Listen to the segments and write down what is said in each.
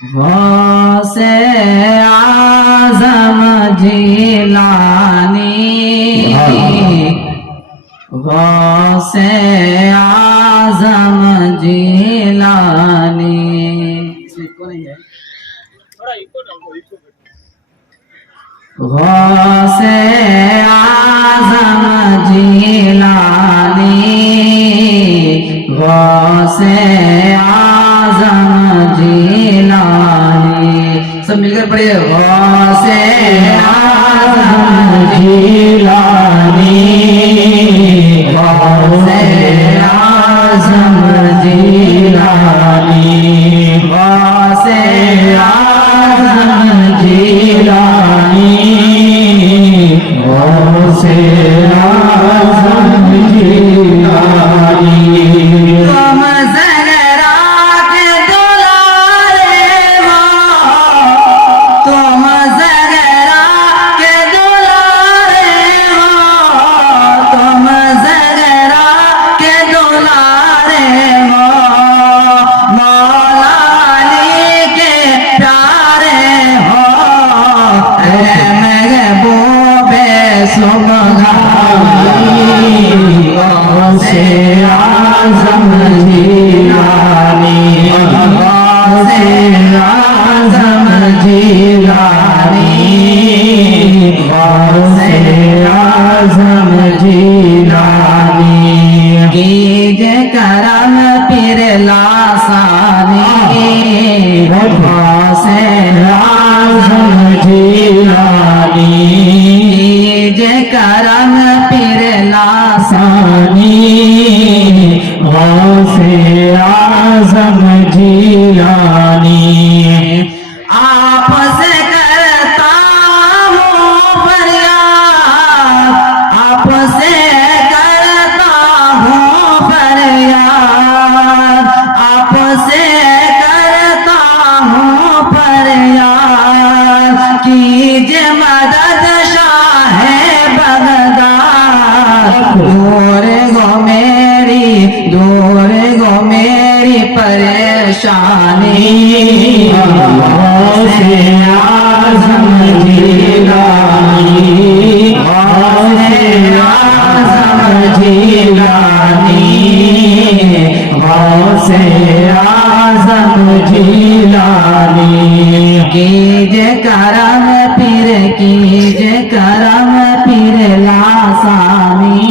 غوث اعظم جیلانی غوث اعظم جیلانی غوث اعظم جیلانی غوث اعظم جیلانی سب مل کر پڑھیے غوث اعظم جیلانی غوث اعظم جیلانی غوث اعظم جیلانی غوث اعظم جیلانی تم زہرا کے دلارے ہو تم زہرا کے دلارے ہو تم زہرا کے دلارے ہو مولا علی کے پیارے ہو اے محبوب سبحانی غوث اعظم جیلانی غوث اعظم جیلانی غوث اعظم جیلانی کیجے کرم پیر لاسانی غوث اعظم جیلانی کیجے کرم پیر لاسانی غوث اعظم جیلانی آپ سے کرتا ہوں فریاد آپ سے کرتا ہوں فریاد آپ سے کرتا ہوں فریاد کیجے مدد شاہ بغداد دور گو میری پریشانی غوث اعظم جیلانی غوث اعظم جیلانی غوث اعظم جیلانی کیجے کرم پیر لاسانی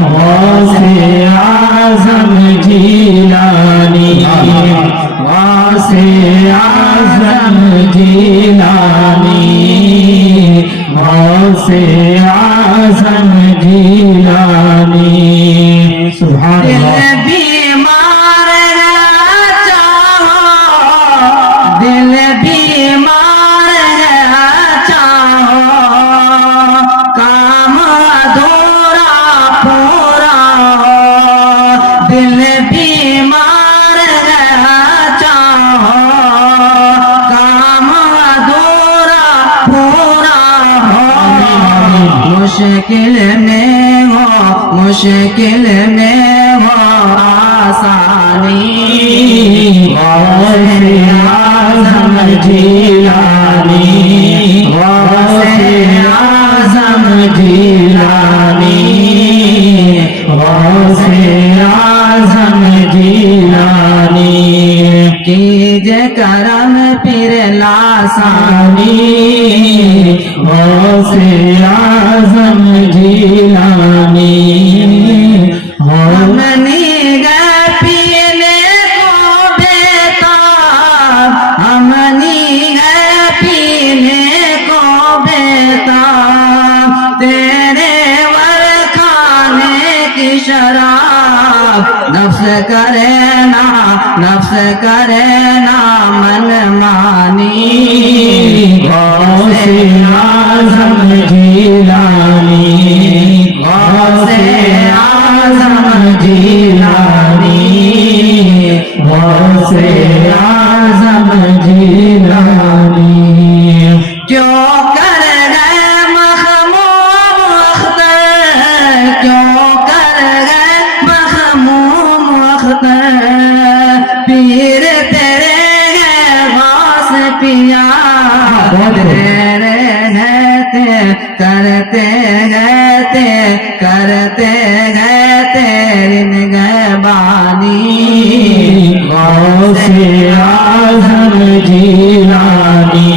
غوث اعظم جیلانی غوث اعظم جیلانی غوث اعظم جیلانی سبحان اللہ بیمار ہے چاہو دل بیمار ہے چاہو کام ادھورا پورا ہو دل بیمار ہے چاہو کام ادھورا پورا ہو مشکل میں ہو آسانی غوث اعظم جیلانی غوث اعظم جیلانی غوث اعظم جیلانی کیجے کرم پیر لاسانی غوث اعظم جیلانی ہم نہیں گئے پینے کو بیتاب ہم نہیں گئے پینے کو بیتاب تیرے ور کھانے کی شراب نفس کرے نا من مانی غوث اعظم جیلانی غوث اعظم جیلانی غوث اعظم جیلانی کیوں کر گئے مخموم اختر کیوں کر گئے مخموم اختر پیر تیرے کرتے ہیں تیری نگہبانی غوث اعظم جیلانی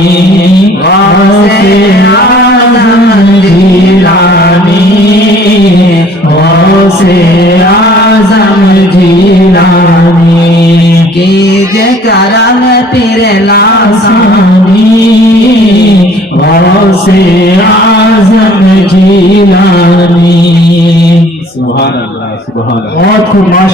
غوث اعظم جیلانی غوث اعظم جیلانی کیجے کرم پیر آسانی غوث اعظم جیلانی سبحان اللہ سبحان اللہ بہت خوب ماشاء